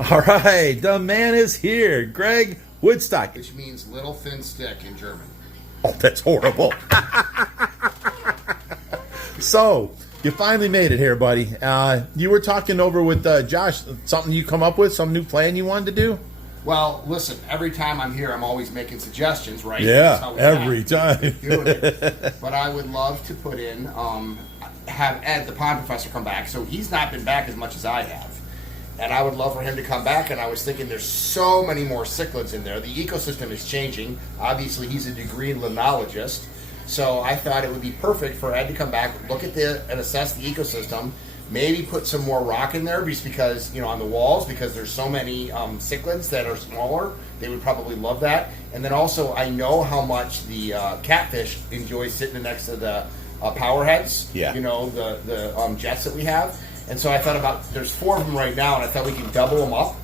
All right, the man is here, Greg Wittstock. Which means little thin stick in German. Oh, that's horrible. So, you finally made it here, buddy. You were talking over with Josh, something you come up with, some new plan you wanted to do? Well, listen, every time I'm here, I'm always making suggestions, right? Yeah, every time. Doing it. But I would love to put in, have Ed, the pond professor, come back. So he's not been back as much as I have. And I would love for him to come back, and I was thinking there's so many more cichlids in there. The ecosystem is changing. Obviously, he's a degreed linologist. So I thought it would be perfect for Ed to come back, look at and assess the ecosystem, maybe put some more rock in there just because, on the walls, because there's so many cichlids that are smaller. They would probably love that. And then also, I know how much the catfish enjoys sitting next to the power heads, yeah. The jets that we have. And so I thought there's 4 of them right now, and I thought we could double them up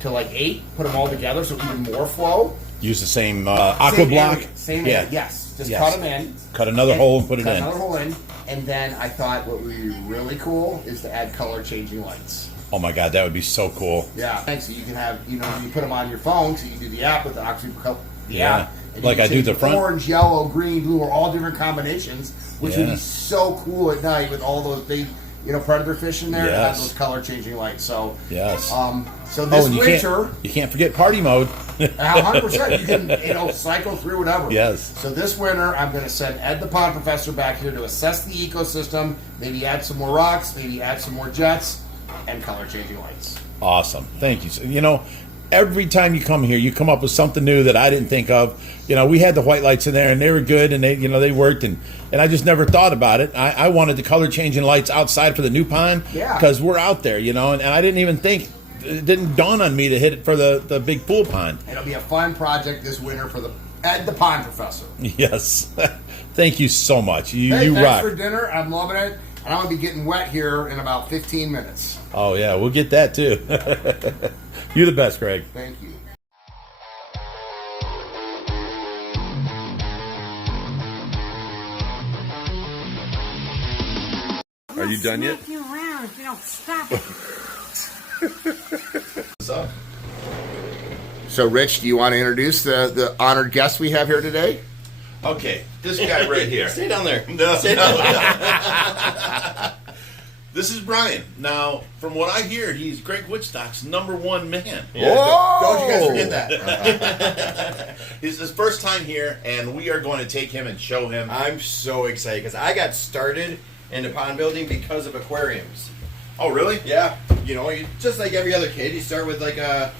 to like 8, put them all together so even more flow. Use the same aqua block? Same area, yes. Just cut them in. Cut another hole and put it in. Cut another hole in. And then I thought what would be really cool is to add color changing lights. Oh my God, that would be so cool. Yeah. Thanks. So you can have, you put them on your phone, so you can do the app with the app. And like I do the front. Orange, yellow, green, blue, or all different combinations, which would be so cool at night with all those big, predator fish in there and have those color changing lights. So yes. So this winter, you can't forget party mode. 100%. You can cycle through whatever. Yes. So this winter, I'm going to send Ed the pond professor back here to assess the ecosystem. Maybe add some more rocks. Maybe add some more jets and color changing lights. Awesome. Thank you. Every time you come here, you come up with something new that I didn't think of. We had the white lights in there, and they were good, and they worked, and I just never thought about it. I wanted the color changing lights outside for the new pond, because we're out there, and I didn't even think, it didn't dawn on me to hit it for the big pool pond. It'll be a fun project this winter for Ed the pond professor. Yes. Thank you so much. You thanks rock. For dinner. I'm loving it, and I'm going to be getting wet here in about 15 minutes. Oh, yeah, we'll get that, too. You're the best, Greg. Thank you. Are you done yet? You around if you don't stop it. What's up? So, Rich, do you want to introduce the honored guest we have here today? Okay, this guy right here. Stay down there. No. Stay down there. This is Brian. Now, from what I hear, he's Greg Wittstock's #1 man. Yeah, Whoa! don't you guys forget that. It's his first time here, and we are going to take him and show him. I'm so excited because I got started into pond building because of aquariums. Oh, really? Yeah. You just like every other kid, you start with like a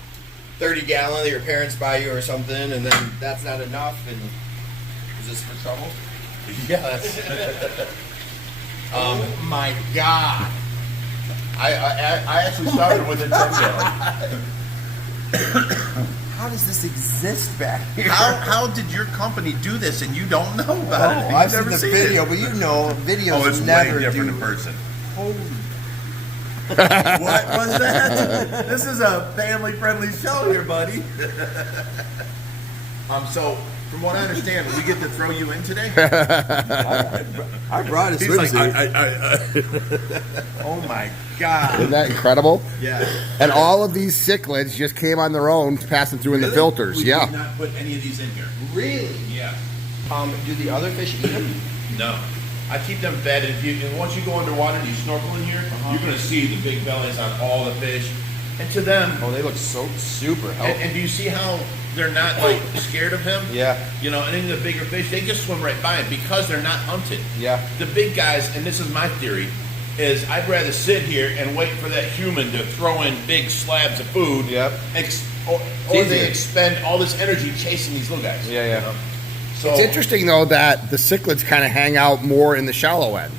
30-gallon that your parents buy you or something, and then that's not enough. And is this for trouble? Yeah, that's... Oh my God! I actually started with a 10-gallon. How does this exist back here? How did your company do this and you don't know about it? I've seen the video, but videos it's never way different do. in person. Holy. What was that? This is a family-friendly show here, buddy. So, from what I understand, we get to throw you in today? I brought a He's like, swimsuit. Oh my God. Isn't that incredible? Yeah. And all of these cichlids just came on their own, passing through in the filters. We Yeah. did not put any of these in here. Really? Yeah. Do the other fish eat them? No. I keep them fed. And once you go underwater and you snorkel in here, you're going to see the big bellies on all the fish. And to them... Oh, they look so super healthy. And do you see how they're not scared of him? Yeah. And then the bigger fish, they just swim right by him because they're not hunted. Yeah. The big guys, and this is my theory, is I'd rather sit here and wait for that human to throw in big slabs of food. Yep. Or they expend all this energy chasing these little guys. Yeah. So, It's interesting, though, that the cichlids kind of hang out more in the shallow end.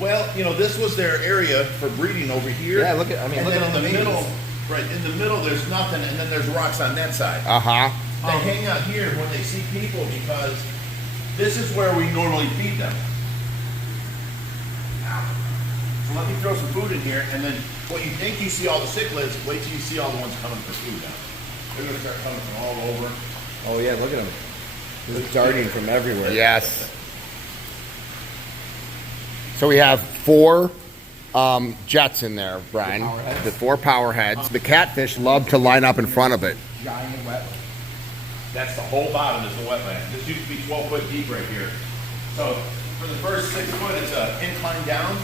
well, this was their area for breeding over here. Yeah, look at and all then in the the babies. middle, right in the middle, there's nothing, and then there's rocks on that side. Uh-huh. They hang out here when they see people because this is where we normally feed them. So let me throw some food in here, and then what you think you see all the cichlids, wait till you see all the ones coming for food now. They're going to start coming from all over. Oh yeah, look at them. They're darting from everywhere. Yes. So we have 4 jets in there, Brian. power heads? The 4 power heads. The catfish love to line up in front of it. Giant wetland. That's the whole bottom is the wetland. This used to be 12 foot deep right here. So for the first 6 foot, it's an incline down.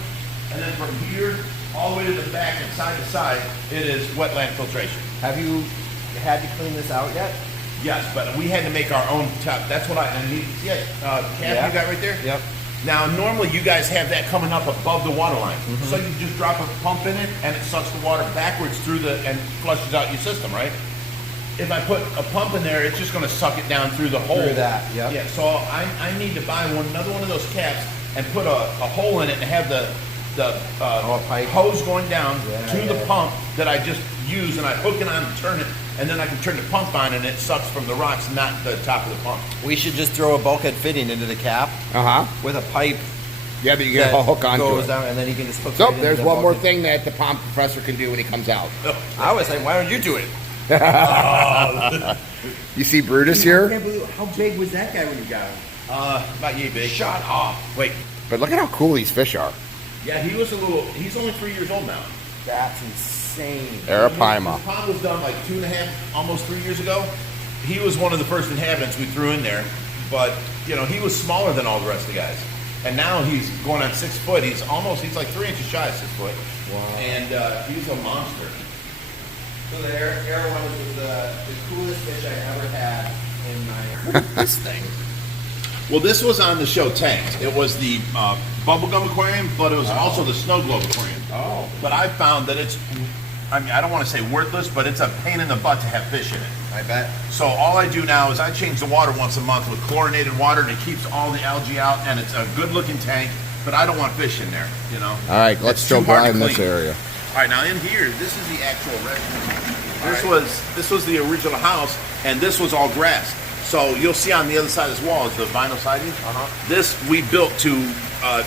And then from here all the way to the back and side to side, it is wetland filtration. Have you had to clean this out yet? Yes, but we had to make our own top. That's what you got right there? Yep. Now, normally you guys have that coming up above the water line. So you just drop a pump in it and it sucks the water backwards through and flushes out your system, right? If I put a pump in there, it's just going to suck it down through the hole. Through that, yep. Yeah, so I need to buy another one of those caps and put a hole in it and have the pipe. hose going down Yeah, to the yeah. pump that I just use, and I hook it on and turn it, and then I can turn the pump on and it sucks from the rocks, not the top of the pump. We should just throw a bulkhead fitting into the cap with a pipe Yeah, but you get a hook onto goes it. down, and then you can just hook So it into there's the one more bulkhead. thing that the pond professor can do when he comes out. I was like, why don't you do it? You see Brutus I here? can't believe how big was that guy when you got him? About yay big. Shut up. Wait. But look at how cool these fish are. Yeah, he's only 3 years old now. That's insane. Arapaima. His pond was done like 2.5, almost 3 years ago. He was one of the first inhabitants we threw in there, but he was smaller than all the rest of the guys. And now he's going on 6 foot. He's like 3 inches shy of 6 foot. Wow. And he's a monster. So the Arowana was the coolest fish I ever had in my this thing. Well, this was on the show Tanks. It was the bubblegum aquarium, but it was also the snow globe aquarium. Oh. But I found that I don't want to say worthless, but it's a pain in the butt to have fish in it. I bet. So all I do now is I change the water once a month with chlorinated water, and it keeps all the algae out, and it's a good-looking tank, but I don't want fish in there, All right, let's It's still too hard to in this clean. area. All right, now in here, this is the actual residence. This was the original house, and this was all grass. So you'll see on the other side of this wall is the vinyl siding. This we built to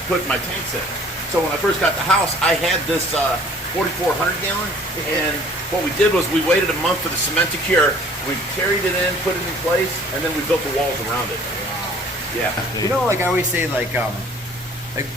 put my tanks in. So when I first got the house, I had this 4,400 gallon, and what we did was we waited a month for the cement to cure. We carried it in, put it in place, and then we built the walls around it. Wow. Yeah. You know, like I always say, like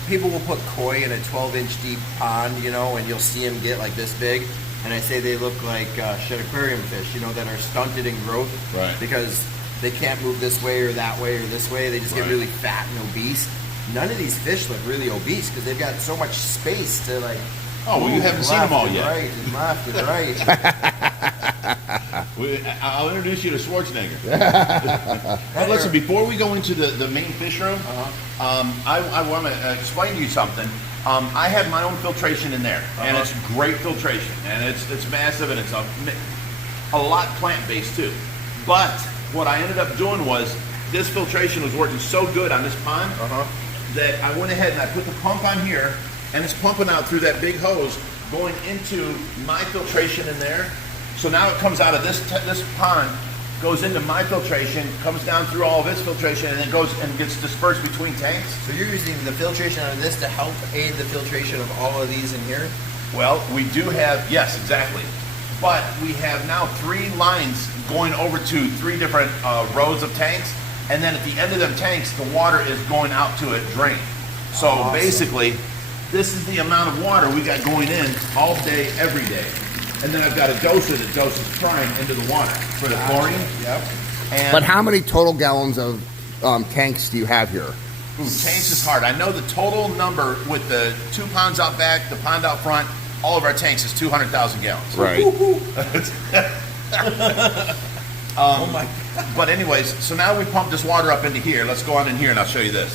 people will put koi in a 12-inch deep pond, and you'll see them get like this big. And I say they look like shed aquarium fish, that are stunted in growth. Right. Because they can't move this way or that way or this way. They just get really fat and obese. None of these fish look really obese because they've got so much space to like. Oh, well, you haven't seen them all yet. Right, and left and right. I'll introduce you to Schwarzenegger. Hey, listen, before we go into the main fish room, I want to explain to you something. I have my own filtration in there, and it's great filtration, and it's massive, and it's a lot plant-based too. But what I ended up doing was this filtration was working so good on this pond that I went ahead and I put the pump on here, and it's pumping out through that big hose going into my filtration in there. So now it comes out of this pond, goes into my filtration, comes down through all of its filtration, and then goes and gets dispersed between tanks. So you're using the filtration on this to help aid the filtration of all of these in here? Well, we do have, yes, exactly. But we have now 3 lines going over to 3 different rows of tanks, and then at the end of them tanks, the water is going out to a drain. So basically, this is the amount of water we got going in all day, every day. And then I've got a doser that doses prime into the water for the chlorine. Yep. And But how many total gallons of tanks do you have here? tanks is hard. I know the total number with the 2 ponds out back, the pond out front, all of our tanks is 200,000 gallons. Right. Oh my God. But anyways, so now we pump this water up into here. Let's go on in here and I'll show you this.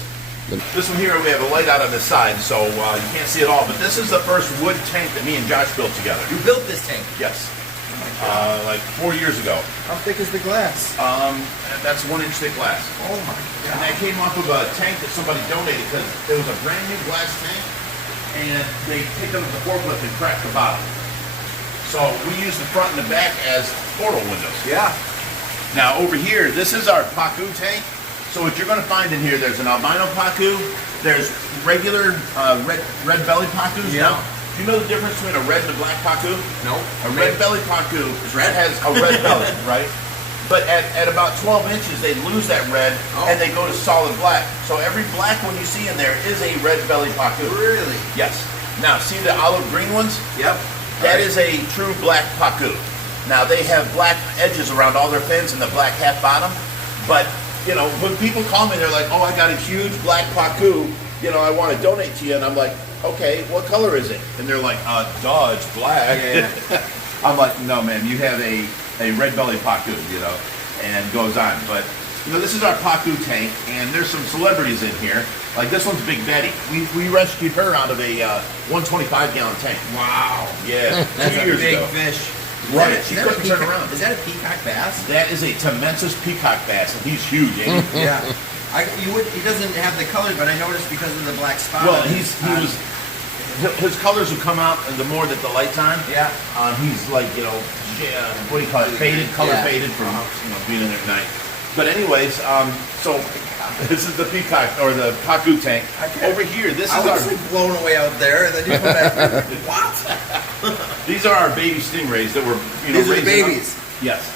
This one here, we have a light out on this side, so you can't see it all. But this is the first wood tank that me and Josh built together. You built this tank? Yes. Like 4 years ago. How thick is the glass? That's 1-inch thick glass. Oh my And that came off of a tank that somebody donated because it was a brand new glass tank, and they picked up the forklift and cracked the bottom. So we use the front and the back as portal windows. Yeah. Now over here, this is our pacu tank. So what you're going to find in here, there's an albino pacu, there's regular red belly pacus. Yeah. Now, do you know the difference between a red and a black pacu? No. A red belly pacu has a red belly, right? But at about 12 inches, they lose that red and they go to solid black. So every black one you see in there is a red belly pacu. Really? Yes. Now, see the olive green ones? Yep. That is a true black pacu. Now, they have black edges around all their fins and the black half bottom. But, you know, when people call me, they're like, oh, I got a huge black pacu. You know, I want to donate to you. And I'm like, okay, what color is it? And they're like, duh, it's black. Yeah. I'm like, no, man, you have a red belly pacu, you know, and goes on. But, you know, this is our pacu tank, and there's some celebrities in here. Like this one's Big Betty. We rescued her out of a 125-gallon tank. Wow. Yeah, That's 2 a years big ago. fish. Right, she couldn't turn around. Is that a peacock bass? That is a Temensis peacock bass, and he's huge, ain't he? Yeah. He doesn't have the color, but I noticed because of the black spot. Well, his colors will come out the more that the light's on. Yeah. He's like, you know, what do you call it? Faded, color faded from being in there at night. But anyways, so this is the peacock or the pacu tank. Over here, this I is was our. like blown away out there, and then you come back. What? These are our baby stingrays that we're These are raising babies. up. Yes.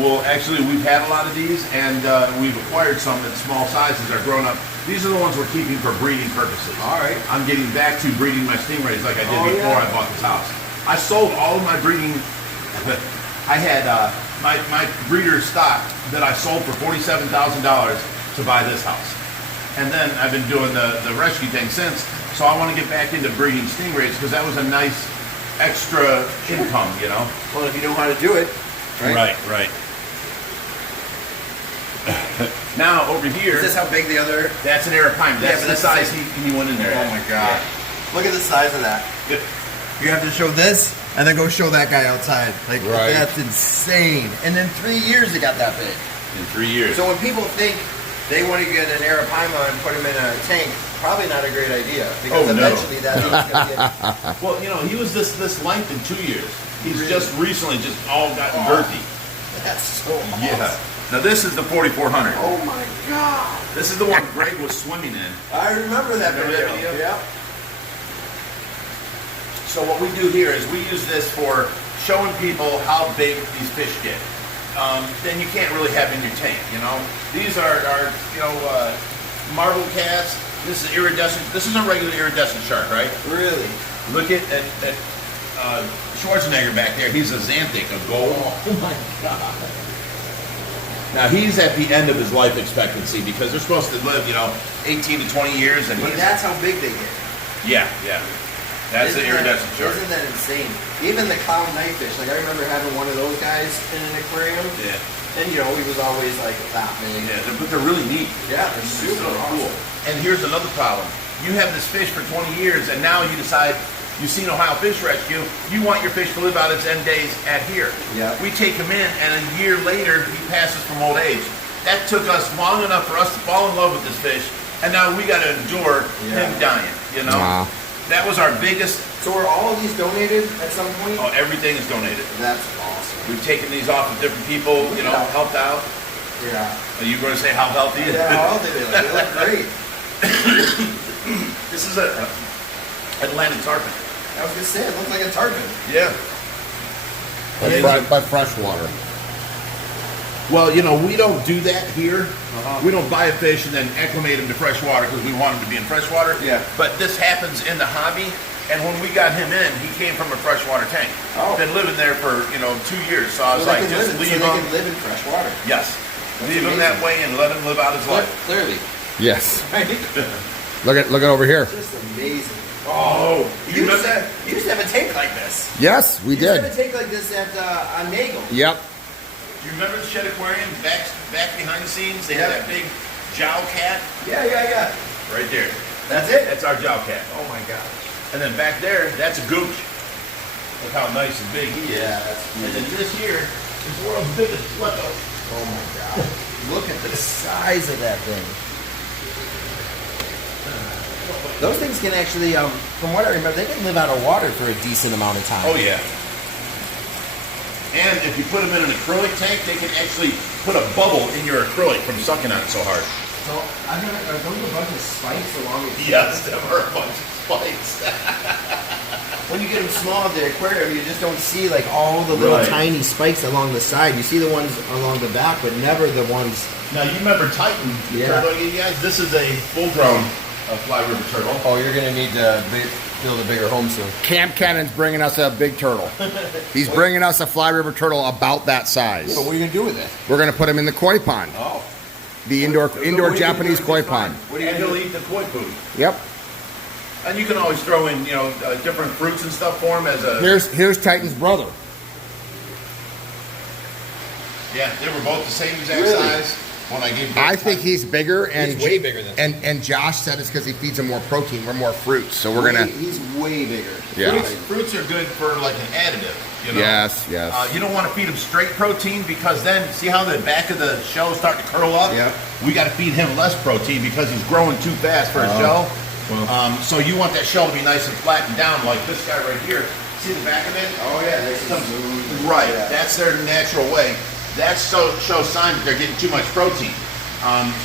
We've had a lot of these, and we've acquired some in small sizes. Are grown up. These are the ones we're keeping for breeding purposes. All right. I'm getting back to breeding my stingrays like I did before I bought this house. I sold all of my breeding. I had my breeder stock that I sold for $47,000 to buy this house, and then I've been doing the rescue thing since. So I want to get back into breeding stingrays because that was a nice extra income, you know. Well, if you know how to do it, right? Right. Now over here, Is this how big the other? that's an arapaima. That's but the that's size the he went in there. Oh at. my god! Look at the size of that. Yeah. You have to show this, and then go show that guy outside. Like Right. that's insane. And in 3 years, it got that big. In 3 years. So when people think they want to get an arapaima and put him in a tank, probably not a great idea because Oh, no. eventually that thing's going to get. Well, you know, he was this length in 2 years. He's just recently all gotten girthy. That's so awesome. Yeah. Now this is the 4400. Oh my god! This is the one Greg was swimming in. I remember that Remember video. that video? Yeah. So what we do here is we use this for showing people how big these fish get. Then you can't really have in your tank, you know. These are marble cast. This is iridescent. This is a regular iridescent shark, right? Really? Look at Schwarzenegger back there. He's a xanthic, a gold. Oh my god! Now he's at the end of his life expectancy because they're supposed to live, 18 to 20 years, and But that's how big they get. yeah. That's Isn't an iridescent shark. Isn't that insane? Even the clown knifefish. Like I remember having one of those guys in an aquarium, Yeah, and he was always like that big. but they're really neat. Yeah, they're They're super so awesome. cool. And here's another problem: you have this fish for 20 years, and now you decide. You've seen Ohio Fish Rescue. You want your fish to live out its end days at here. Yeah. We take him in, and a year later he passes from old age. That took us long enough for us to fall in love with this fish, and now we got to endure him dying. Wow. That was our biggest. So are all of these donated at some point? Oh, everything is donated. That's awesome. We've taken these off of different people. Helped out. Yeah. Are you going to say how healthy? Yeah, how healthy they look. They look great. This is a Atlantic tarpon. I was gonna say it looks like a tarpon. Yeah. By freshwater. Well, we don't do that here. We don't buy a fish and then acclimate him to fresh water because we want him to be in fresh water. Yeah. But this happens in the hobby. And when we got him in, he came from a freshwater tank. Oh. Been living there for 2 years. So I was So like, they just leave they him. can live in fresh water. Yes. That's Leave him amazing. that way and let him live out his life. Clearly. Yes. Right? Look at over here. Just amazing. Oh, You used to have a tank like this. Yes, we You used to have did. a tank like this at on Nagel. Yep. Do you remember the shed aquarium back behind the scenes? They had Yeah. that big jowl cat Yeah. right there. That's it. That's our jowl cat. Oh my god. And then back there, that's a gooch. Look how nice and big he is. Yeah, that's And then this here is the world's biggest flecko. Oh my god. Look at the size of that thing. Those things can actually, from what I remember, they can live out of water for a decent amount of time. Oh yeah. And if you put them in an acrylic tank, they can actually put a bubble in your acrylic from sucking on it so hard. So, are those a bunch of spikes along with Yes, there are a bunch of spikes. When you get them small at the aquarium, you just don't see like all the little Right. tiny spikes along the side. You see the ones along the back, but never the ones. Now you remember Titan? Yeah. You guys, this is a full-grown fly river turtle. Oh, you're gonna need to build a bigger home soon. Camp Cannon's bringing us a big turtle. He's bringing us a fly river turtle about that size. But what are you gonna do with it? We're gonna put him in the koi pond, Oh. the indoor Japanese koi pond. And he'll eat the koi food. Yep. And you can always throw in, you know, different fruits and stuff for him as a. Here's Titan's brother. Yeah, they were both the same exact Really? size when I gave birth. I think he's bigger, and He's way bigger than and Josh said it's because he feeds him more protein. We're more fruits, so we're gonna. He's way bigger. Yeah. Fruits are good for like an additive. You know? Yes. You don't want to feed him straight protein because then see how the back of the shell is starting to curl up? Yeah. We got to feed him less protein because he's growing too fast for his shell. So you want that shell to be nice and flattened down like this guy right here. See the back of it? Oh yeah, this is Right. Yeah. That's their natural way. That shows signs that they're getting too much protein.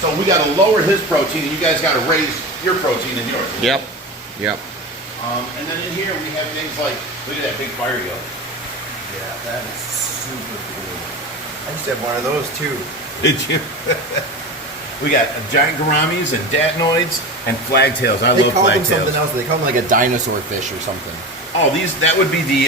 So we got to lower his protein, and you guys got to raise your protein and yours. Yep. And then in here we have things like, look at that big fire gill. Yeah, that is super cool. I used to have one of those too. Did you? We got giant gouramis and datnoids and flagtails. I They love call them flagtails. something else. They call them like a dinosaur fish or something. Oh, that would be the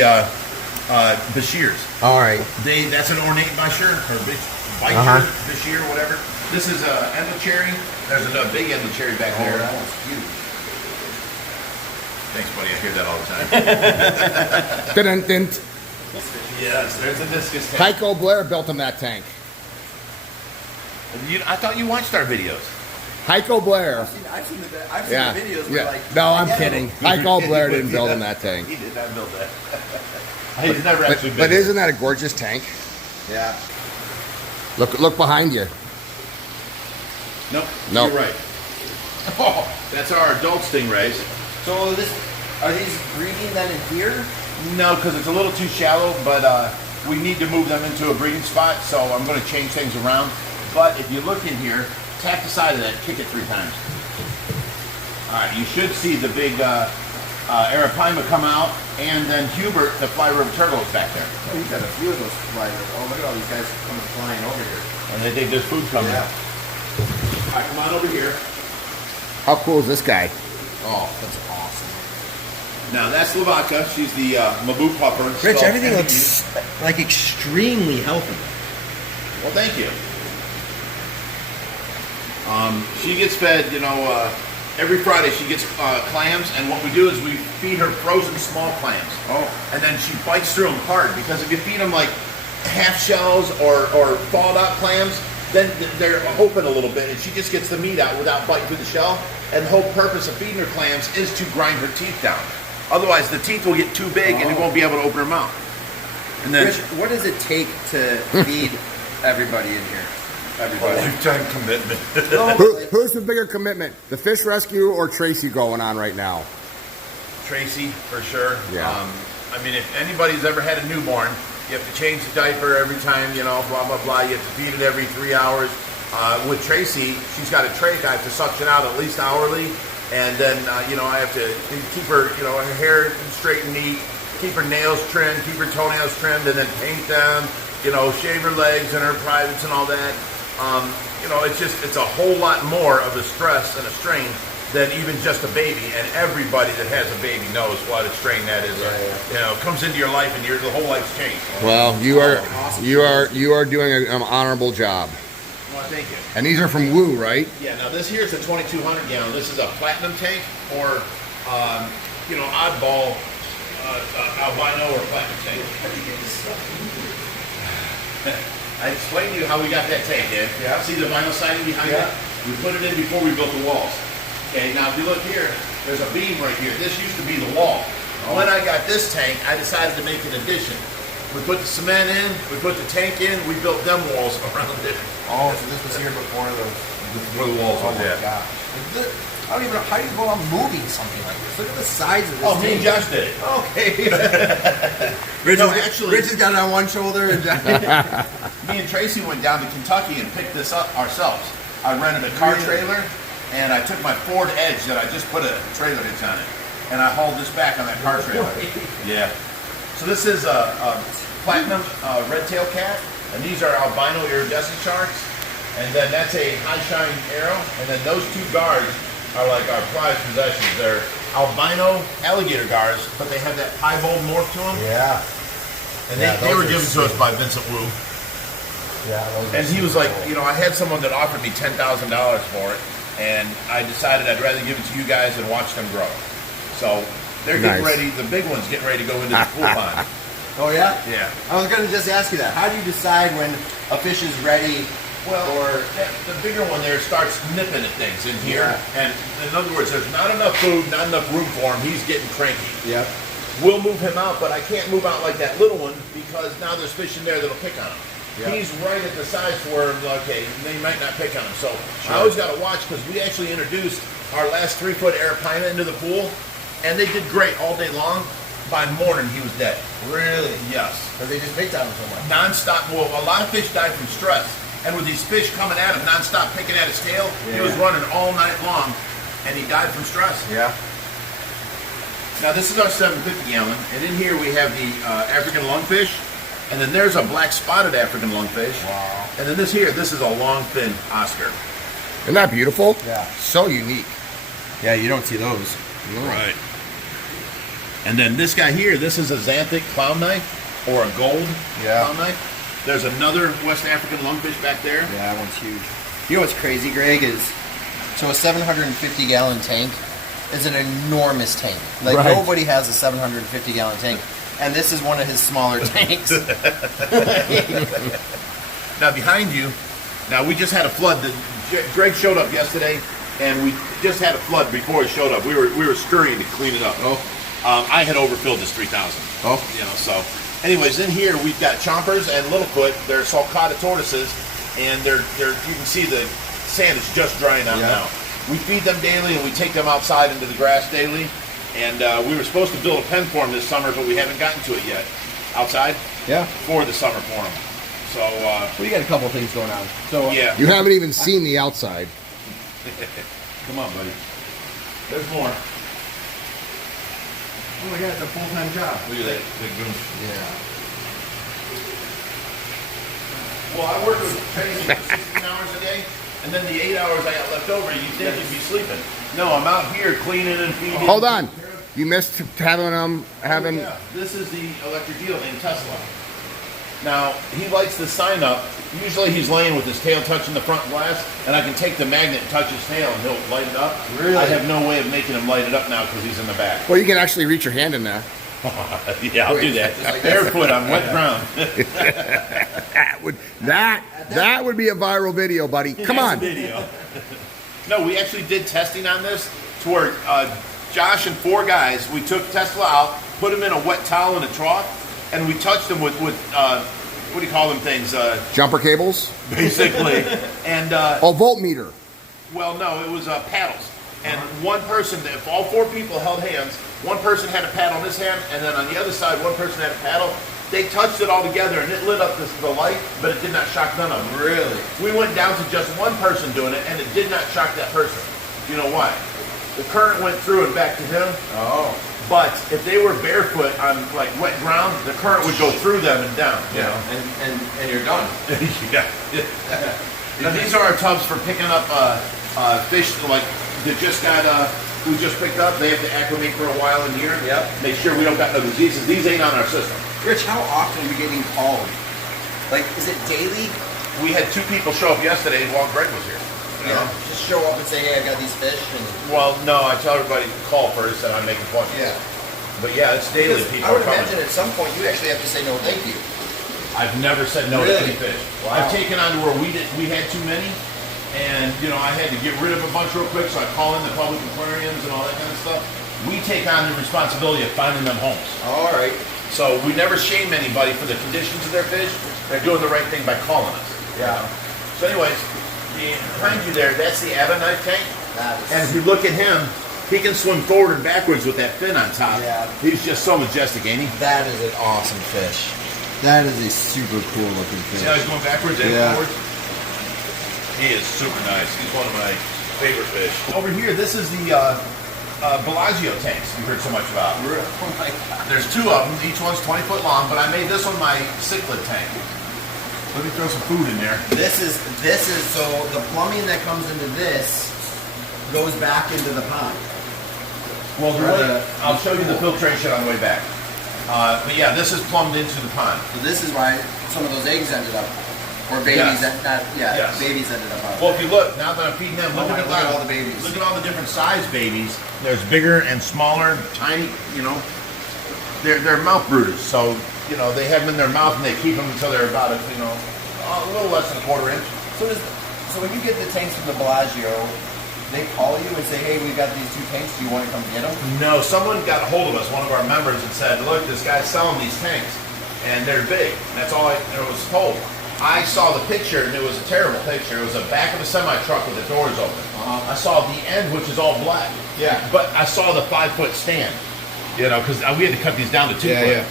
bashirs. All right. That's an ornate bashir or bichir, bashir, whatever. This is a endocherry. There's a big endocherry back there. that one's huge. Thanks, buddy. I hear that all the time. Dun-dun-dun. Yes, there's a discus tank. Heiko Blair built him that tank. I thought you watched our videos. Heiko Blair. I've seen the Yeah. videos where Yeah. like. No, I'm kidding. Heiko Blair didn't build him that tank. He did not build that. He's never actually But been. isn't that a gorgeous tank? Yeah. Look behind you. Nope. Nope. You're right. Oh, that's our adult stingrays. So are these breeding then in here? No, because it's a little too shallow, but we need to move them into a breeding spot, so I'm going to change things around. But if you look in here, tap the side of that, kick it 3 times. All right, you should see the big arapaima come out, and then Hubert, the fly river turtle, is back there. Oh, you got a few of those flyers. Oh, look at all these guys coming flying over here. And they think there's food coming. Yeah. All right, come on over here. How cool is this guy? Oh, that's awesome. Now, that's Lavaca. She's the Mabu puffer. Rich, Skull everything and looks like extremely healthy. Well, thank you. She gets fed, every Friday she gets clams, and what we do is we feed her frozen small clams. Oh. And then she bites through them hard, because if you feed them like half shells or thawed out clams, then they're open a little bit, and she just gets the meat out without biting through the shell. And the whole purpose of feeding her clams is to grind her teeth down. Otherwise, the teeth will get too big, and you won't be able to open her mouth. And then Rich, what does it take to feed everybody in here? Everybody. lifetime commitment. Who's the bigger commitment? The fish rescue or Tracy going on right now? Tracy, for sure. Yeah. I mean, if anybody's ever had a newborn, you have to change the diaper every time, blah, blah, blah. You have to feed it every 3 hours. With Tracy, she's got a trach. I have to suction out at least hourly. And then, I have to keep her, her hair straight and neat, keep her nails trimmed, keep her toenails trimmed, and then paint them, shave her legs and her privates and all that. It's a whole lot more of a stress and a strain than even just a baby. And everybody that has a baby knows what a strain that is. Comes into your life and the whole life's changed. Well, you are doing an honorable job. Well, thank you. And these are from Woo, right? Yeah, now this here is a 2,200 gallon. This is a platinum tank or, oddball albino or platinum tank. I explained to you how we got that tank in. Yeah. See the vinyl siding behind it? We put it in before we built the walls. Okay, now if you look here, there's a beam right here. This used to be the wall. When I got this tank, I decided to make an addition. We put the cement in, we put the tank in, we built them walls around it. Oh, so this was here before Before the walls Oh were my there. gosh. I don't even know how do you go on moving something like this. Look at the size of this. Oh, me and tank. Josh did it. Okay. Rich has got it on one shoulder and Me and Tracy went down to Kentucky and picked this up ourselves. I rented a car trailer, and I took my Ford Edge that I just put a trailer hitch on it, and I hauled this back on that car trailer. Yeah. So this is a platinum redtail cat, and these are albino iridescent sharks. And then that's a high shine arrow, and then those two guards are like our prized possessions. They're albino alligator gars, but they have that piebald morph to them. Yeah. And Yeah, they those were are given to us by Vincent Wu. Yeah. And he was like, you know, I had someone that offered me $10,000 for it, and I decided I'd rather give it to you guys and watch them grow. So they're getting ready. The big one's getting ready to go into the pool pond. Oh yeah. Yeah. I was gonna just ask you that. How do you decide when a fish is ready? Well, or the bigger one there starts nipping at things in here, Yeah. and in other words, there's not enough food, not enough room for him. He's getting cranky. Yep. We'll move him out, but I can't move out like that little one because now there's fish in there that'll pick on him. Yep. He's right at the size where, okay, they might not pick on him. So Sure. I always got to watch because we actually introduced our last 3-foot arapaima into the pool, and they did great all day long. By morning, he was dead. Really? Yes. Because they just picked on him so much. Non-stop. Well, a lot of fish die from stress. And with these fish coming at him non-stop, picking at his tail, he was running all night long, and he died from stress. Yeah. Now, this is our 750 gallon, and in here we have the African lungfish, and then there's a black spotted African lungfish. Wow. And then this is a long fin Oscar. Isn't that beautiful? Yeah. So unique. Yeah, you don't see those. Right. And then this guy here, this is a xanthic clown knife, or a gold clown knife. There's another West African lungfish back there. Yeah, that one's huge. You know what's crazy, Greg, is so a 750 gallon tank is an enormous tank. Like Right. nobody has a 750 gallon tank. And this is one of his smaller tanks. Now behind you, now we just had a flood. Greg showed up yesterday, and we just had a flood before he showed up. We were scurrying to clean it up. I had overfilled this 3,000. You know, so. Anyways, in here we've got chompers and littlefoot. They're sulcata tortoises, and they're you can see the sand is just drying out now. We feed them daily, and we take them outside into the grass daily. And we were supposed to build a pen for them this summer, but we haven't gotten to it yet. Outside? Yeah. For the summer for them. So, We got a couple things going on. So yeah. You haven't even seen the outside. Come on, buddy. There's more. Oh my god, it's a full-time job. Look at that big boom. Yeah. Well, I work with training for 16 hours a day, and then the 8 hours I got left over, you think you'd be sleeping. No, I'm out here cleaning and feeding. Hold on. You missed having them having. Yeah, this is the electric eel named Tesla. Now, he lights the sign up. Usually he's laying with his tail touching the front glass, and I can take the magnet and touch his tail, and he'll light it up. Really? I have no way of making him light it up now because he's in the back. Well, you can actually reach your hand in there. Yeah, I'll do that. Barefoot on wet ground. That would be a viral video, buddy. Come That's on. a video. No, we actually did testing on this to where Josh and 4 guys, we took Tesla out, put him in a wet towel in a trough, and we touched him with what do you call them things? Jumper cables. Basically. And, Oh, voltmeter. well, no, it was paddles. And one person, if all 4 people held hands, one person had a paddle in his hand, and then on the other side, one person had a paddle. They touched it all together, and it lit up the light, but it did not shock none of them. Really? We went down to just one person doing it, and it did not shock that person. Do you know why? The current went through and back to him. Oh. But if they were barefoot on like wet ground, the current would go through them and down. You know? And you're done. Yeah. Now these are our tubs for picking up fish like that just got we just picked up. They have to acclimate for a while in here. Yep. Make sure we don't got no diseases. These ain't on our system. Rich, how often are we getting called? Like, is it daily? We had 2 people show up yesterday while Greg was here. You know? Just show up and say, hey, I've got these fish. And Well, no, I tell everybody to call first and I make appointments. yeah. But yeah, it's daily. Because People I would are coming. imagine at some point you actually have to say no, thank you. I've never said no to Really? any fish. Wow. I've taken on to where we had too many, and you know I had to get rid of a bunch real quick, so I call in the public aquariums and all that kind of stuff. We take on the responsibility of finding them homes. All right. So we never shame anybody for the conditions of their fish. They're doing the right thing by calling us. Yeah. So anyways, behind you there, that's the Abba knife tank. That is And if you look at him, he can swim forward and backwards with that fin on top. Yeah. He's just so majestic, ain't he? That is an awesome fish. That is a super cool looking See how he's going backwards and Yeah. forwards? He is super nice. He's one of my favorite fish. Over here, this is the Bellagio tanks you heard so much about. Oh my god. There's 2 of them. Each one's 20 foot long, but I made this one my cichlid tank. Let me throw some food in there. This is so the plumbing that comes into this goes back into the pond. Well, Or the- I'll show you the filtration on the way back. But yeah, this is plumbed into the pond. So this is why some of those eggs ended up, or babies, Yes. babies ended up out. Well, if you look, now that I'm feeding them, look at all the babies. Look at all the different size babies. There's bigger and smaller, tiny, you know. They're mouth brooders, so, you know, they have them in their mouth and they keep them until they're about, a little less than a quarter inch. So when you get the tanks from the Bellagio, they call you and say, hey, we've got these 2 tanks, do you want to come get them? No, someone got a hold of us, one of our members, and said, look, this guy's selling these tanks, and they're big. And that's all I was told. I saw the picture, and it was a terrible picture. It was the back of a semi-truck with the doors open. I saw the end, which is all black. Yeah. But I saw the 5-foot stand, you know, because we had to cut these down to 2 foot. yeah.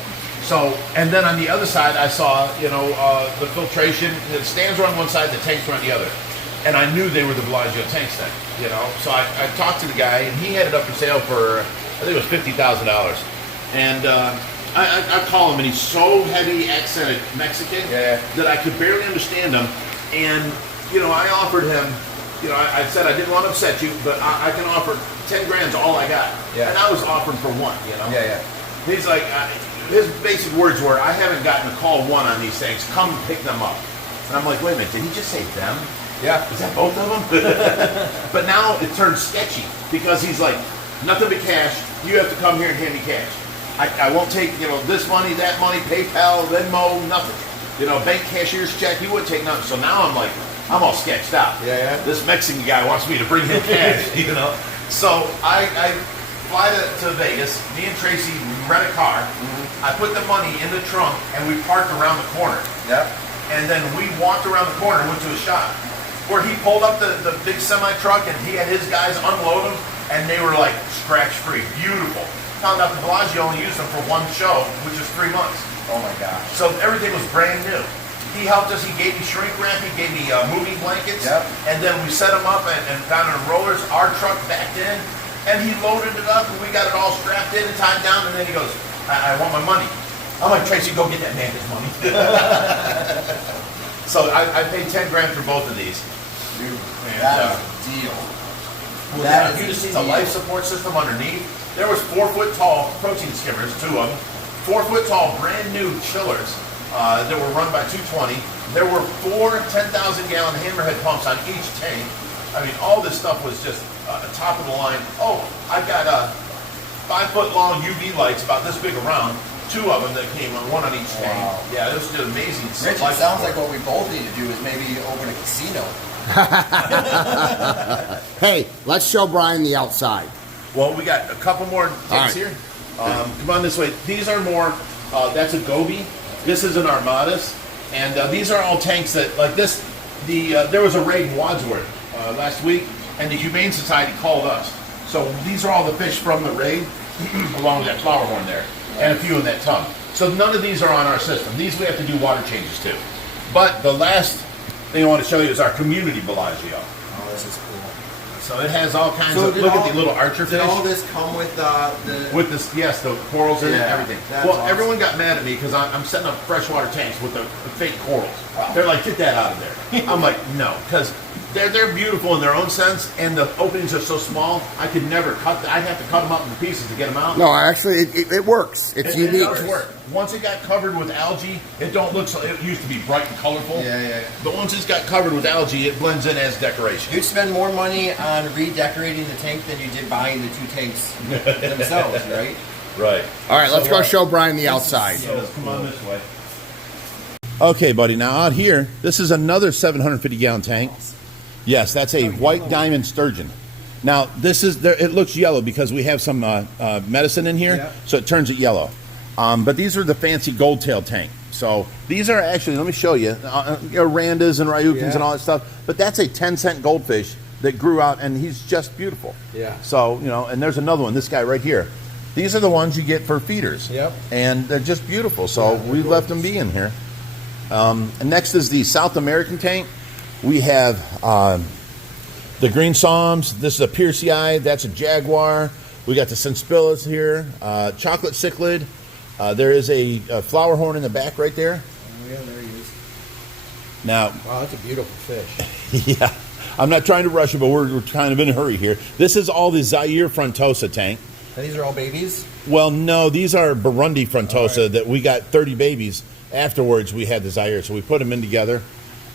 So, and then on the other side, I saw, the filtration. The stands were on one side, the tanks were on the other. And I knew they were the Bellagio tanks then, you know. So I talked to the guy, and he had it up for sale for, I think it was $50,000. And I call him, and he's so heavy accented Mexican that I could barely understand him. And, I offered him, I said I didn't want to upset you, but I can offer 10 grand's all I got. Yeah. And I was offering for one, Yeah. He's like, his basic words were, I haven't gotten a call one on these things. Come pick them up. And I'm like, wait a minute, did he just say them? Yeah. Is that both of them? But now it turns sketchy because he's like, nothing but cash. You have to come here and hand me cash. I won't take, this money, that money, PayPal, Venmo, nothing. Bank cashier's check, he wouldn't take nothing. So now I'm like, I'm all sketched out. Yeah. This Mexican guy wants me to bring him cash, So I fly to Vegas. Me and Tracy rent a car. Mm-hmm. I put the money in the trunk and we parked around the corner. Yep. And then we walked around the corner and went to a shop where he pulled up the big semi-truck and he had his guys unload them and they were like scratch-free, beautiful. Found out the Bellagio only used them for one show, which is 3 months. Oh my gosh. So everything was brand new. He helped us, he gave me shrink wrap, he gave me moving blankets, and then we set them up and found it in rollers, our truck backed in, and he loaded it up and we got it all strapped in and tied down, and then he goes, I want my money. I'm like, Tracy, go get that man his money. So I paid 10 grand for both of these. Dude, And, that is a deal. Well, That you is just see a the deal. life support system underneath. There was 4-foot tall protein skimmers, 2 of them. 4-foot tall brand new chillers that were run by 220. There were 4 10,000-gallon hammerhead pumps on each tank. I mean, all this stuff was just top of the line. Oh, I've got 5-foot long UV lights about this big around. 2 of them that came on, 1 on each tank. Wow. Yeah, it was just amazing. Rich, it sounds like what we both need to do is maybe open a casino. Hey, let's show Brian the outside. Well, we got a couple more tanks here. Come on this way. These are more, that's a Gobi. This is an Armadas. And these are all tanks that, like this, there was a raid in Wadsworth last week, and the Humane Society called us. So these are all the fish from the raid, along with that flower horn there, and a few in that tub. So none of these are on our system. These we have to do water changes to. But the last thing I want to show you is our community Bellagio. Oh, this is cool. So it has all kinds So of, look at the little archer Did fish. all this come with the... With this, yes, the corals in it and Yeah, everything. that's Well, awesome. everyone got mad at me because I'm setting up freshwater tanks with the fake corals. They're like, get that out of there. I'm like, no, because they're beautiful in their own sense, and the openings are so small, I could never cut I'd have to cut them up into pieces to get them out. No, actually, it works. It's It unique. does work. Once it got covered with algae, it don't look so. It used to be bright and colorful. Yeah. But once it's got covered with algae, it blends in as decoration. You'd spend more money on redecorating the tank than you did buying the 2 tanks themselves, right? Right. All right, let's go show Brian the outside. So let's come on this way. Okay, buddy. Now out here, this is another 750-gallon tank. Yes, that's a white diamond sturgeon. Now this is it looks yellow because we have some medicine in here, so it turns it yellow. But these are the fancy gold tail tank. So these are actually, let me show you, Randas and Ryukins and all that stuff. But that's a 10-cent goldfish that grew out, and he's just beautiful. Yeah. So and there's another one. This guy right here. These are the ones you get for feeders. Yep. And they're just beautiful. So we left them be in here. And next is the South American tank. We have the green psalms. This is a Piercy eye. That's a jaguar. We got the sensibilis here. Chocolate cichlid. There is a flower horn in the back right there. Oh, yeah, there he is. Now, Wow, that's a beautiful fish. yeah, I'm not trying to rush it, but we're kind of in a hurry here. This is all the Zaire frontosa tank. And these are all babies? Well, no, these are Burundi frontosa that we got 30 babies. Afterwards, we had the Zaire, so we put them in together.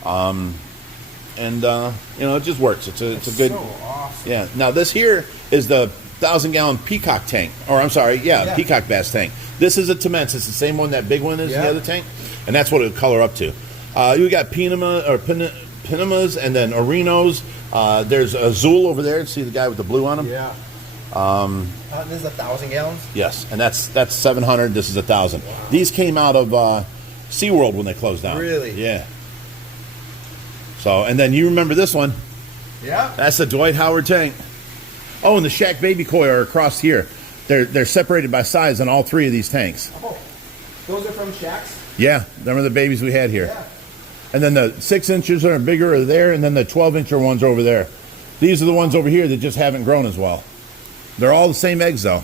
And it just works. It's a good. So awesome. Yeah. Now this here is the 1,000-gallon peacock tank, or I'm sorry, peacock bass tank. This is a Temence. It's the same one that big one is in the other tank, and that's what it would color up to. You got Pinamas and then Orinos. There's Azul over there. See the guy with the blue on him? Yeah. This is 1,000 gallons? Yes, and that's 700. This is 1,000. Wow. These came out of SeaWorld when they closed down. Really? Yeah. So, and then you remember this one? Yeah. That's the Dwight Howard tank. Oh, and the Shack Baby Koi are across here. They're separated by size on all three of these tanks. Oh, those are from Shacks? Yeah, them are the babies we had here. Yeah. And then the 6 inches are bigger are there, and then the 12-incher ones are over there. These are the ones over here that just haven't grown as well. They're all the same eggs, though.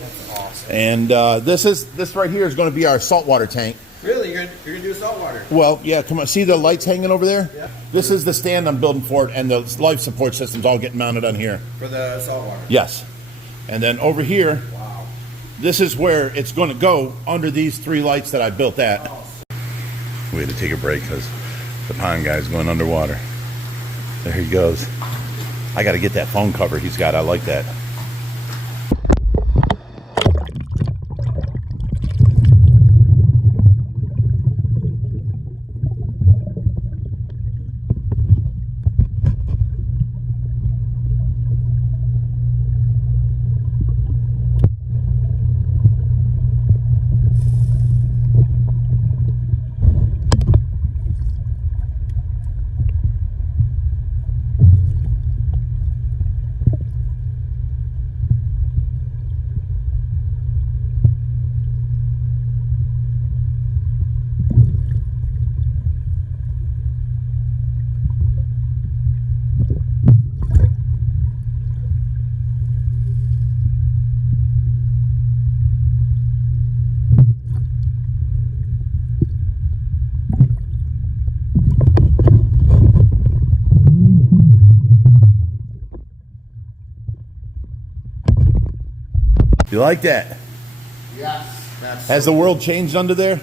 That's awesome. And this right here is going to be our saltwater tank. Really? You're gonna do saltwater? Well, yeah, come on. See the lights hanging over there? Yeah. This is the stand I'm building for it, and the life support system's all getting mounted on here. For the saltwater? Yes. And then over here, Wow. this is where it's going to go under these 3 lights that I built at. We had to take a break because the pond guy's going underwater. There he goes. I got to get that phone cover he's got. I like that. You like that? Yes. That's Has the world changed under there?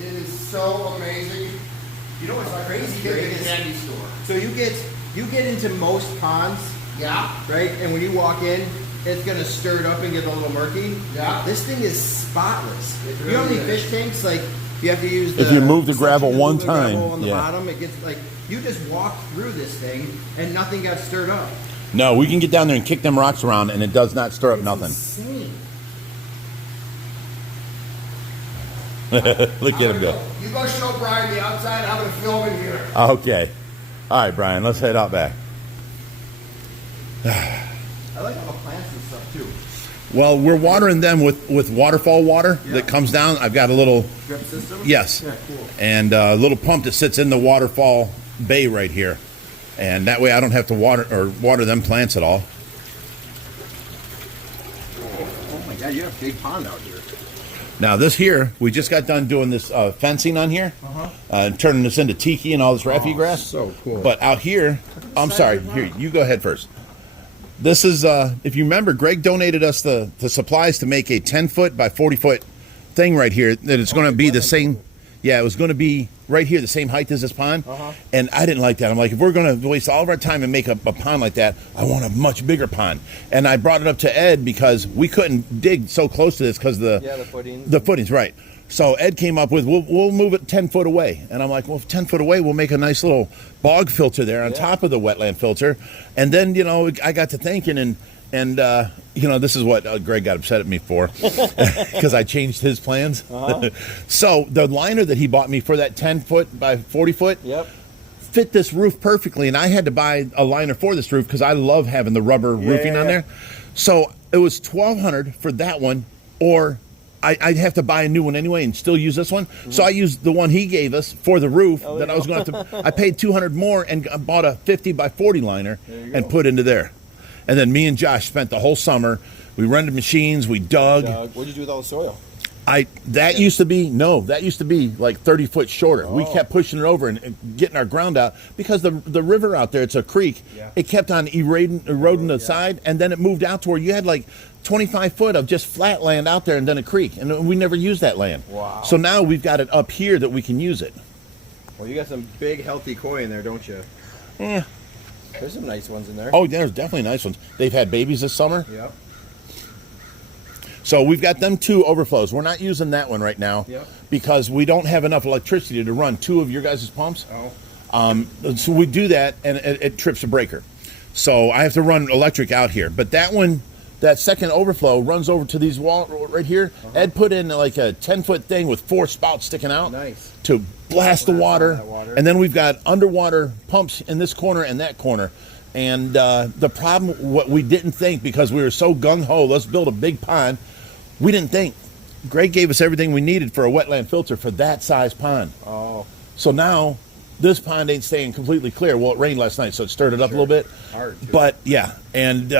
It is so amazing. You know what's crazy, Get Greg, the is candy store. so you get into most ponds, Yeah. right? And when you walk in, it's gonna stir it up and get a little murky. Yeah. This thing is spotless. It You know how really many is. fish tanks like you have to use the If you move the gravel suction to one move the gravel time, on the yeah. bottom, it gets like you just walk through this thing and nothing got stirred up. No, we can get down there and kick them rocks around, and it does not stir up nothing. Insane. Look at him go. You go show Brian the outside. I'm going to film in here. Okay. All right, Brian, let's head out back. I like all the plants and stuff too. Well, we're watering them with waterfall water that comes down. I've got a little, Drip system? yes, Yeah, cool. and a little pump that sits in the waterfall bay right here. And that way I don't have to water them plants at all. Oh my god, you have a big pond out here. Now this here, we just got done doing this fencing on here, turning this into tiki and all this raffia grass. so cool. But out here, I'm sorry, here, you go ahead first. This is, if you remember, Greg donated us the supplies to make a 10-foot by 40-foot thing right here that it's going to be the same. Yeah, it was going to be right here, the same height as this pond. And I didn't like that. I'm like, if we're going to waste all of our time and make a pond like that, I want a much bigger pond. And I brought it up to Ed because we couldn't dig so close to this because the footings. The footings, right. So Ed came up with, we'll move it 10 foot away. And I'm like, well, 10 foot away, we'll make a nice little bog filter there on top of the wetland filter. And then, you know, I got to thinking, and you know, this is what Greg got upset at me for because I changed his plans. So the liner that he bought me for that 10 foot by 40 foot fit this roof perfectly. And I had to buy a liner for this roof because I love having the rubber roofing on there. So it was $1,200 for that one, or I'd have to buy a new one anyway and still use this one. So I used the one he gave us for the roof that I was going to have to. I paid $200 more and bought a 50 by 40 liner and put into there. And then me and Josh spent the whole summer. We rented machines. We dug. What'd you do with all the soil? That used to be like 30 foot shorter. We kept pushing it over and getting our ground out because the river out there, it's a creek. Yeah. It kept on eroding the side, and then it moved out to where you had like 25 foot of just flat land out there and then a creek, and we never used that land. Wow. So now we've got it up here that we can use it. Well, you got some big, healthy koi in there, don't you? Yeah. There's some nice ones in there. Oh, there's definitely nice ones. They've had babies this summer. Yep. So we've got them 2 overflows. We're not using that one right now because we don't have enough electricity to run 2 of your guys' pumps. So we do that, and it trips a breaker. So I have to run electric out here. But that one, that second overflow runs over to these walls right here. Ed put in like a 10-foot thing with 4 spouts sticking out to blast the water. And then we've got underwater pumps in this corner and that corner. And the problem, what we didn't think, because we were so gung-ho, let's build a big pond, we didn't think. Greg gave us everything we needed for a wetland filter for that size pond. Oh. So now this pond ain't staying completely clear. Well, it rained last night, so it stirred it up a little bit. Hard, too. But yeah, and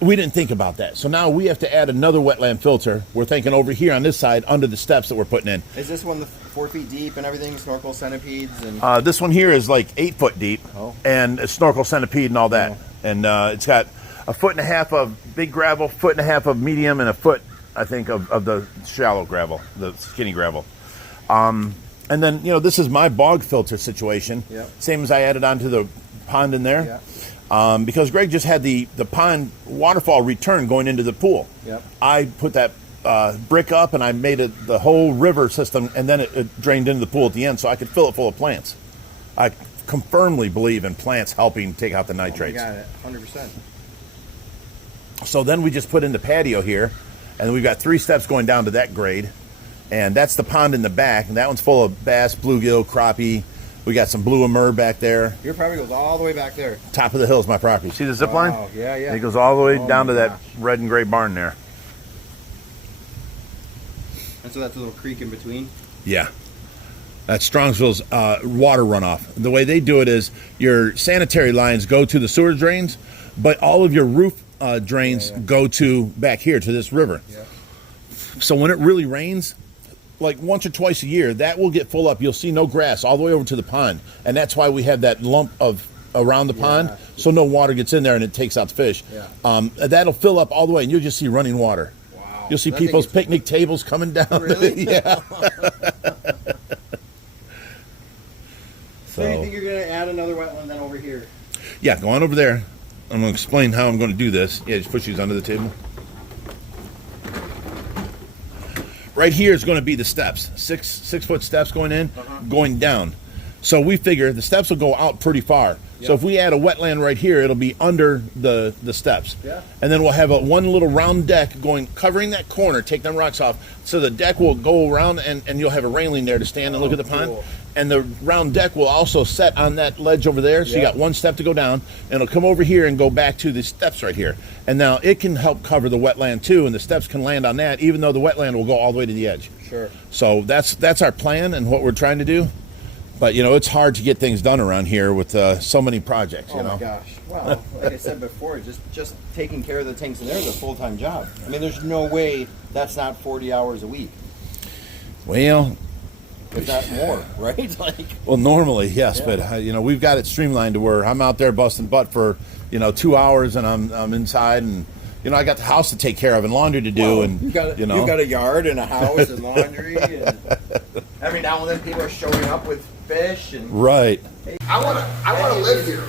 we didn't think about that. So now we have to add another wetland filter. We're thinking over here on this side under the steps that we're putting in. Is this one 4 feet deep and everything? Snorkel centipedes and This one here is like 8 foot deep, and a snorkel centipede and all that. And it's got 1.5 foot of big gravel, 1.5 foot of medium, and 1 foot, I think, of the shallow gravel, the skinny gravel. And then, this is my bog filter situation. Yep. Same as I added onto the pond in there. Because Greg just had the pond waterfall return going into the pool. Yep. I put that brick up, and I made it the whole river system, and then it drained into the pool at the end so I could fill it full of plants. I firmly believe in plants helping take out the nitrates. got it, 100%. So then we just put in the patio here, and we've got 3 steps going down to that grade, and that's the pond in the back, and that one's full of bass, bluegill, crappie. We got some blue emer back there. Your property goes all the way back there. Top of the hill is my property. See the zip line? Oh, yeah. It goes all the way down to that red and gray barn there. And so that's a little creek in between? Yeah. That's Strongsville's water runoff. The way they do it is your sanitary lines go to the sewer drains, but all of your roof drains go to back here to this river. Yeah. So when it really rains, like once or twice a year, that will get full up. You'll see no grass all the way over to the pond. And that's why we have that lump of around the pond, so no water gets in there and it takes out the fish. Yeah. That'll fill up all the way, and you'll just see running water. Wow. You'll see people's picnic tables coming down. Really? Yeah. So you think you're going to add another wetland then over here? Yeah, go on over there. I'm going to explain how I'm going to do this. Yeah, just push these under the table. Right here is going to be the steps. Six foot steps going in, going down. So we figure the steps will go out pretty far. Yep. So if we add a wetland right here, it'll be under the steps. Yeah. And then we'll have one little round deck covering that corner, take them rocks off. So the deck will go around, and you'll have a railing there to stand and look at the pond. And the round deck will also set on that ledge over there. So you got one step to go down, and it'll come over here and go back to the steps right here. And now it can help cover the wetland too, and the steps can land on that, even though the wetland will go all the way to the edge. Sure. So that's our plan and what we're trying to do. But, it's hard to get things done around here with so many projects, Oh, my gosh. Well, like I said before, just taking care of the tanks in there is a full-time job. I mean, there's no way that's not 40 hours a week. Well, if not more, right? Well, normally, yes. Yeah. But, we've got it streamlined to where I'm out there busting butt for, 2 hours, and I'm inside, and, I got the house to take care of and laundry to do. Well, and you've got a yard and a house and laundry. And every now and then people are showing up with fish. And right. Hey, I want to live here.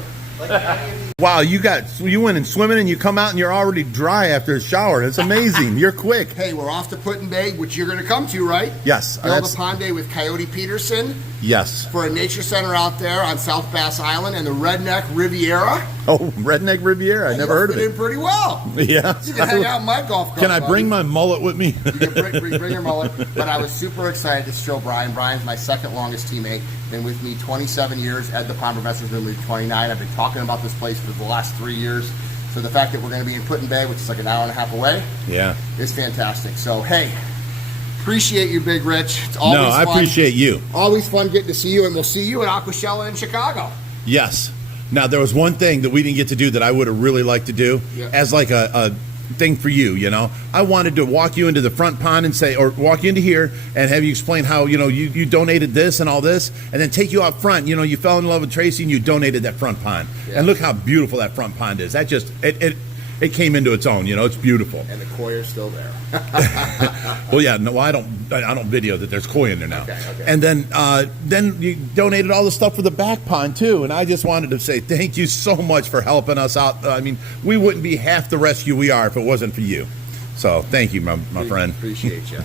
Wow, you went in swimming and you come out and you're already dry after a shower. It's amazing. You're quick. Hey, we're off to Put-in-Bay, which you're going to come to, right? Yes. Build a pond day with Coyote Peterson. Yes. For a nature center out there on South Bass Island and the Redneck Riviera. Oh, Redneck Riviera. I never heard of it. In pretty well. Yeah. You can hang out in my golf cart. Can I bring my mullet with me? You can bring your mullet. But I was super excited to show Brian. Brian's my second longest teammate. Been with me 27 years. Ed the Pond Professor's been with me 29. I've been talking about this place for the last 3 years. So the fact that we're going to be in Put-in-Bay, which is like an hour and a half away, is fantastic. So, hey, appreciate you, Big Rich. It's always fun. I appreciate you. Always fun getting to see you, and we'll see you at Aquashella in Chicago. Yes. Now, there was one thing that we didn't get to do that I would have really liked to do as like a thing for you. You know, I wanted to walk you into the front pond and say, or walk you into here and have you explain how, you know, you donated this and all this, and then take you out front. You know, you fell in love with Tracy and you donated that front pond. Yeah. And look how beautiful that front pond is. That just, it came into its own. You know, it's beautiful. And the koi are still there. Well, yeah, no, I don't video that there's koi in there now. Okay. And then you donated all the stuff for the back pond too. And I just wanted to say thank you so much for helping us out. I mean, we wouldn't be half the rescue we are if it wasn't for you. So thank you, my friend. Appreciate you.